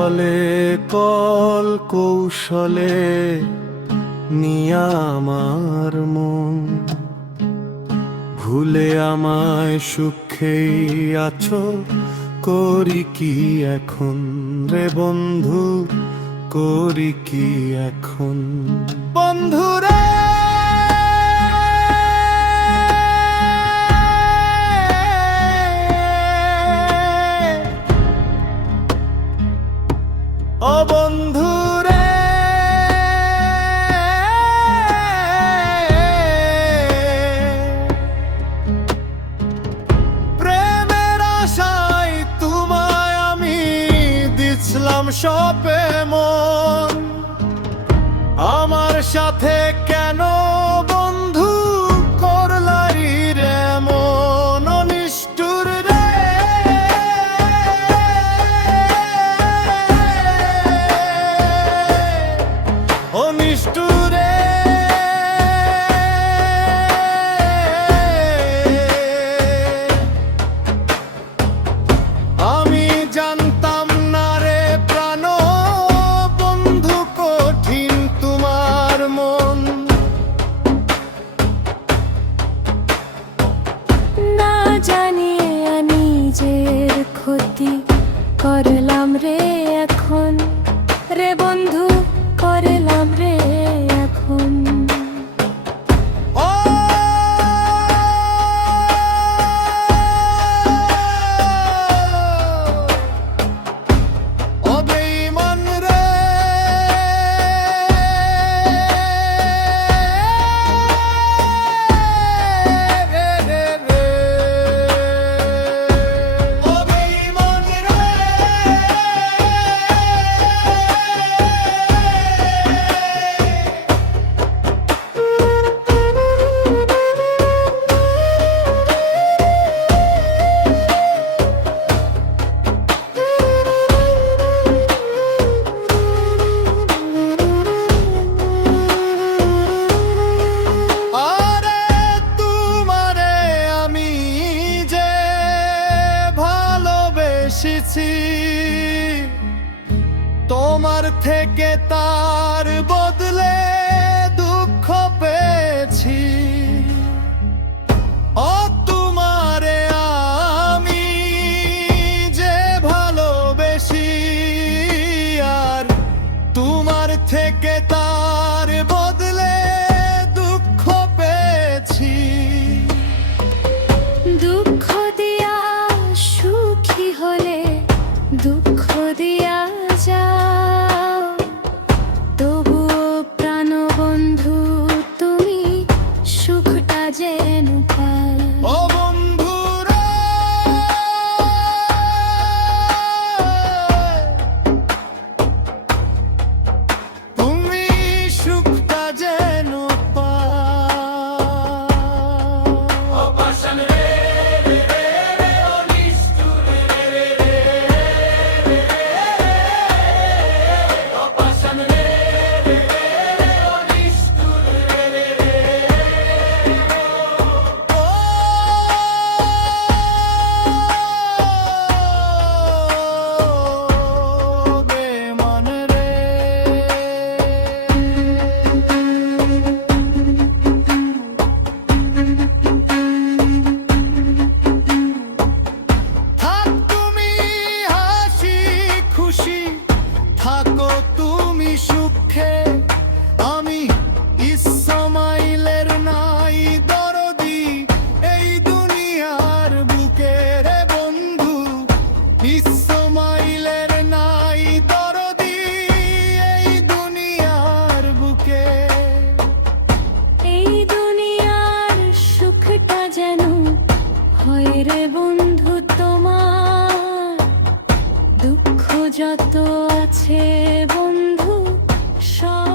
বলে কল কৌশলে নিয়া আমার মন, ভুলে আমায় সুখেই আছো, করি কি এখন রে বন্ধু, করি কি এখন বন্ধুরে। ও বন্ধুরে, প্রেমের আশায় তোমায় আমি দিছিলাম সপে মন, আমার সাথে কেন বন্ধু করলারি রে মন নিষ্ঠুর রে। ও নিষ্ঠুরে, আমি জানতাম না রে প্রাণ বন্ধু কঠিন তোমার মন। না জানিয়ে নিজের ক্ষতি করলাম রে এখন, রে বন্ধু করলাম রে এখন। ও ও বেঈমান রে, ও বেঈমান রে। আরে তোমারে আমি যে ভালোবেসেছি, তোমার থেকে তার বদলে দুঃখ পেয়েছি। ও তোমারে আমি যে ভালোবেসি, আর তোমার থেকে তার বদলে দুঃখ পেয়েছি। দুঃখ দিয়া সুখী হলে দুঃখ দিয়া যাও, তবুও প্রাণ বন্ধু তুমি সুখটা যেন পাও। ও বন্ধু রে, তুমি সুখটা যেন পাও। ও বেঈমান রে, থাক তুমি হাসি খুশি, থাকো তুমি সুখে, আমি ইসমাইলের নাই দরদি এই দুনিয়ার বুকে রে বন্ধু, ইসমাইলের নাই দরদি এই দুনিয়ার বুকে। এই দুনিয়ার সুখটা যেন হয় রে বন্ধু তোমার, দুঃখ যত আছে বন্ধু সব